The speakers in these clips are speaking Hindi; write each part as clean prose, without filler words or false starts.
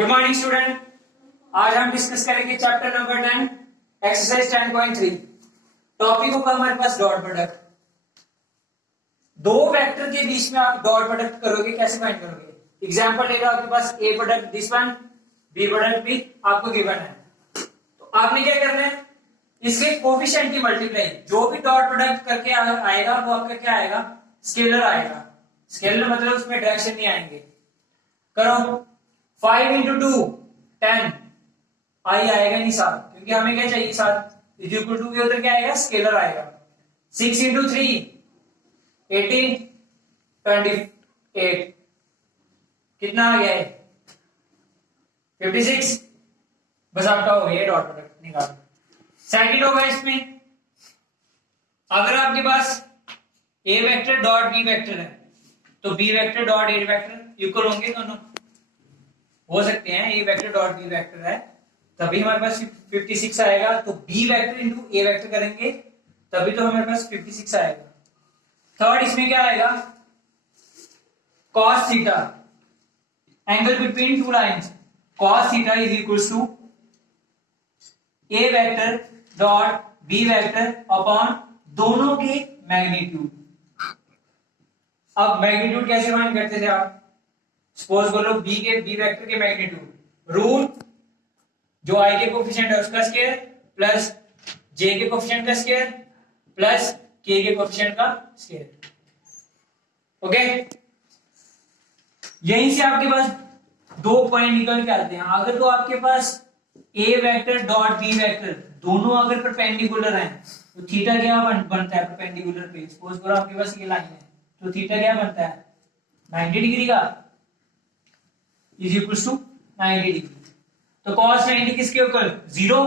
Good morning student. आज हम डिस्कस करेंगे चैप्टर नंबर 10 एक्सरसाइज 10.3। टॉपिक होगा हमारे पास डॉट प्रोडक्ट। दो वेक्टर के बीच में आप डॉट प्रोडक्ट करोगे, कैसे फाइंड करोगे? एग्जांपल ले लो, आपके पास a product this one, b product भी आपको गिवन है। तो आपने क्या करना है, इसके कोफिशिएंट की मल्टीप्लाई, जो भी डॉट प्रोडक्ट करके आएगा वो आपका क्या आएगा, स्केलर आएगा। स्केलर मतलब उसमें डायरेक्शन नहीं आएंगे। करो 5 इंटू 2 10, आई आएगा नहीं साथ, क्योंकि हमें क्या चाहिए साथ, इज इक्वल टू के उधर क्या आएगा, स्केलर आएगा। 6 इंटू 3 18 28, कितना आ गया है 56। बस आपका हो गया डॉट प्रोडक्ट निकालो। सेकंड होगा इसमें, अगर आपके पास ए वेक्टर डॉट बी वेक्टर है तो B vector dot A vector equal होंगे, दोनों हो सकते हैं। A vector dot B vector है तभी हमारे पास 56 आएगा, तो B vector into A vector करेंगे तभी तो हमारे पास 56 आएगा। थर्ड इसमें क्या आएगा, cos theta, angle between two lines, cos theta is equal to A vector dot B vector upon दोनों के मैग्नीट्यूड। अब मैग्नीट्यूड कैसे फाइंड करते थे आप, सपोज बोलो बी वेक्टर के मैग्नीट्यूड रूट जो आई के कोफिशिएंट है उसका स्क्वायर प्लस जे के कोफिशिएंट का स्क्वायर प्लस के कोफिशिएंट का स्क्वायर। ओके, यहीं से आपके पास दो पॉइंट निकल के आते हैं। अगर तो आपके पास ए वेक्टर डॉट बी वेक्टर दोनों अगर परपेंडिकुलर हैं तो थीटा क्या बनता है परपेंडिकुलर पे। सपोज करो आपके पास ये लाइन है तो थीटा क्या बनता है 90 डिग्री का, इज इक्वल टू 90 डिग्री। तो cos 90 किसके equal 0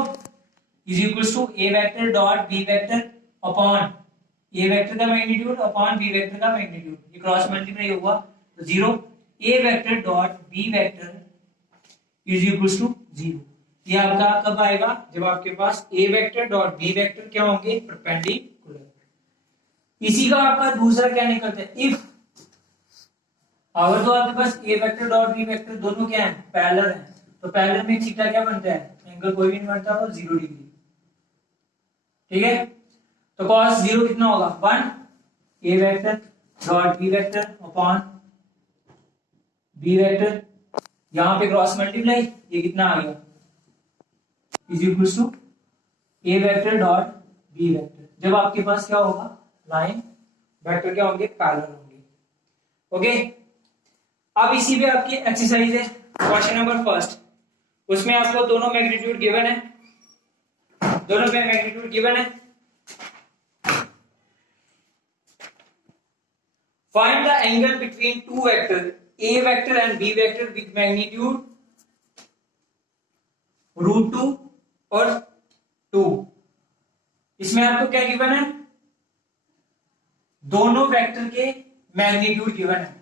is equal to A vector dot B vector upon a vector का मैग्नीट्यूड अपॉन बी वेक्टर का मैग्नीट्यूड, ये क्रॉस मल्टीप्लाई हुआ तो 0। A vector dot B vector is equal to 0। ये आपका कब आएगा, जब आपके पास ए वेक्टर डॉट बी वेक्टर क्या होंगे, परपेंडिकुलर। इसी का आपका दूसरा क्या निकलता है, इफ अगर तो आपके पास ए वेक्टर डॉट बी वेक्टर दोनों क्या है, पैरेलल है, तो पैरेलल में थीटा क्या बनता है, एंगल कोई भी नहीं बनता वो 0 डिग्री। ठीक है, तो cos 0 कितना होगा 1 a vector dot B vector upon b vector, यहां पे क्रॉस मल्टीप्लाई, ये कितना आ गया is equal to A vector dot B vector. जब आपके पास क्या होगा, लाइन वेक्टर क्या होंगे, पैरेलल होंगे। ओके, अब इसी पे आपकी एक्सरसाइज है क्वेश्चन नंबर फर्स्ट, उसमें आपको दोनों मैग्नीट्यूड गिवन है, दोनों पे मैग्नीट्यूड गिवन है। Find the angle between two vector A vector and B vector with magnitude √2 और 2। इसमें आपको क्या गिवन है, दोनों वेक्टर के मैग्नीट्यूड गिवन है,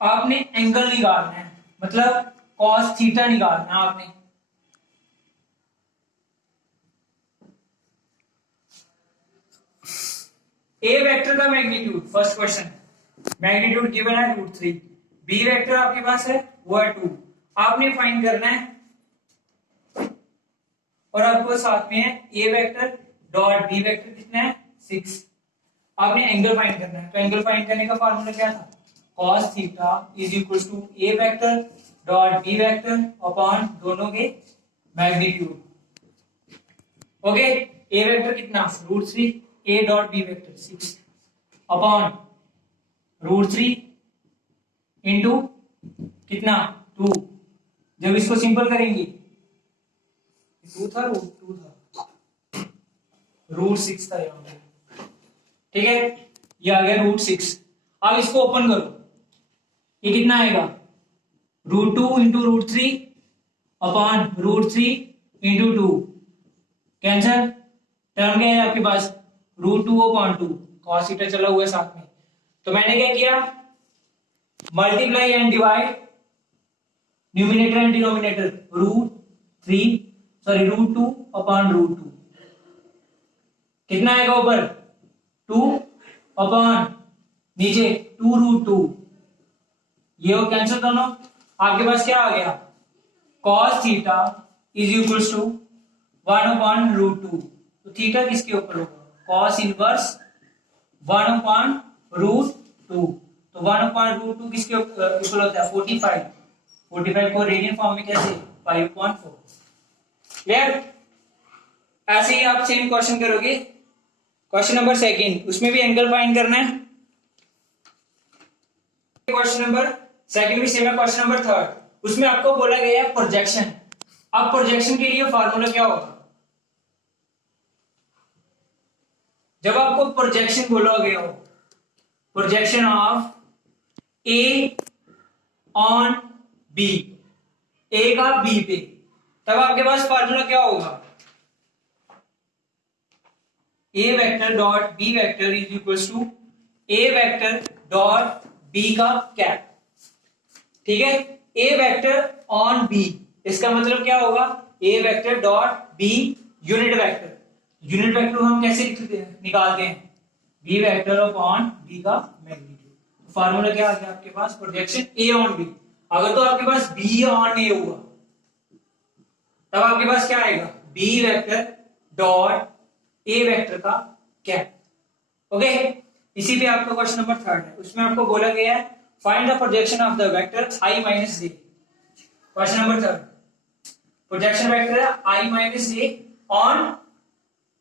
आपने एंगल निकालना है, मतलब cos थीटा निकालना है आपने। ए वेक्टर का magnitude, first question, magnitude given है √3, बी वेक्टर आपके पास है वो है 2, आपने फाइंड करना है। और आपको साथ में है ए वेक्टर डॉट बी वेक्टर कितना है 6, आपने एंगल फाइंड करना है। तो एंगल फाइंड करने का फार्मूला क्या था, cos theta is equal to A vector dot B vector upon दोनों के मैग्नीट्यूड। ओके, ए वेक्टर कितना √3, A dot B vector 6 upon √3 into कितना 2। जब इसको सिंपल करेंगे 2 था √6 था यहाँ पे। ठीक है, ये आ गया √6। अब इसको ओपन करो, ये कितना आएगा √2 into √3 upon √3 into 2, cancer, term क्या है आपके पास √2 अपॉन 2, cos थीटा चला हुआ है साथ में। तो मैंने क्या किया, multiply and divide numerator and denominator, √2 upon √2, कितना आएगा ऊपर 2 अपॉन नीचे 2 √2, ये हो कैंसिल दोनों। आपके पास क्या आ गया, cos theta is equals to 1/√2। तो थीटा किसके ऊपर होगा, cos इनवर्स 1/√2। तो 1/√2 किसके इक्वल होता है, 45। 45 को रेडियन फॉर्म में कैसे, 5/4। क्लियर। ऐसे ही आप सेम क्वेश्चन करोगे, क्वेश्चन नंबर सेकंड, उसमें भी एंगल फाइंड करना है। क्वेश्चन नंबर सेकंड भी सेम है। क्वेश्चन नंबर थर्ड, उसमें आपको बोला गया है प्रोजेक्शन। अब प्रोजेक्शन के लिए फॉर्मूला क्या होगा, जब आपको प्रोजेक्शन बोला गया हो, projection of a on b, a का बी पे, तब आपके पास फॉर्मूला क्या होगा, a vector dot B vector is equals to A vector dot b का कैप। ठीक है, ए वेक्टर ऑन बी, इसका मतलब क्या होगा, a vector dot b unit vector. Unit vector हम कैसे निकालते हैं, बी वेक्टर अपॉन बी का मैग्नीट्यूड। फार्मूला क्या आ गया आपके पास, प्रोजेक्शन ए ऑन बी। अगर तो आपके पास बी ऑन ए हुआ, तब आपके पास क्या आएगा, B vector dot A vector का कैप। ओके, इसी पे आपका क्वेश्चन नंबर थर्ड है, उसमें आपको बोला गया है find the projection of the vector i minus j. Question number third, projection vector है i minus j on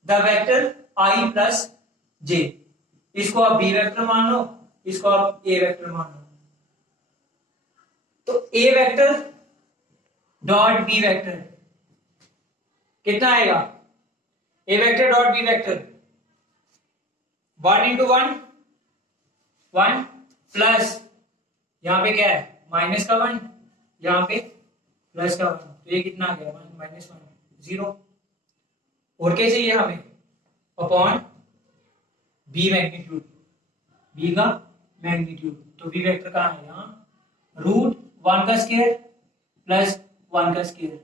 the vector i plus j. इसको आप b वेक्टर मान लो, इसको आप a वेक्टर मान लो। तो a vector dot b vector कितना आएगा, a vector dot b vector 1 into 1 1 plus यहां पे क्या है माइनस का 1, यहां पे प्लस का 1, तो ये कितना आ गया 1 माइनस 1 0। और क्या चाहिए हमें, अपॉन बी मैग्नीट्यूड, बी का मैग्नीट्यूड। तो बी वेक्टर कहां है, यहां √1 का स्क्वायर प्लस 1 का स्क्वायर,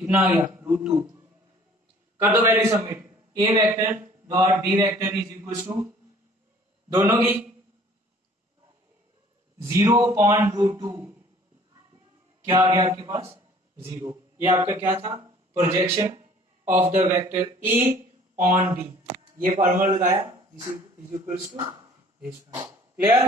कितना आ गया √2। कर दो value submit, A vector dot B vector is equal to दोनों की 0/√2, क्या आ गया आपके पास 0। ये आपका क्या था, projection of the vector A on B. ये फॉर्मूला लगाया, this is equals to this. Clear.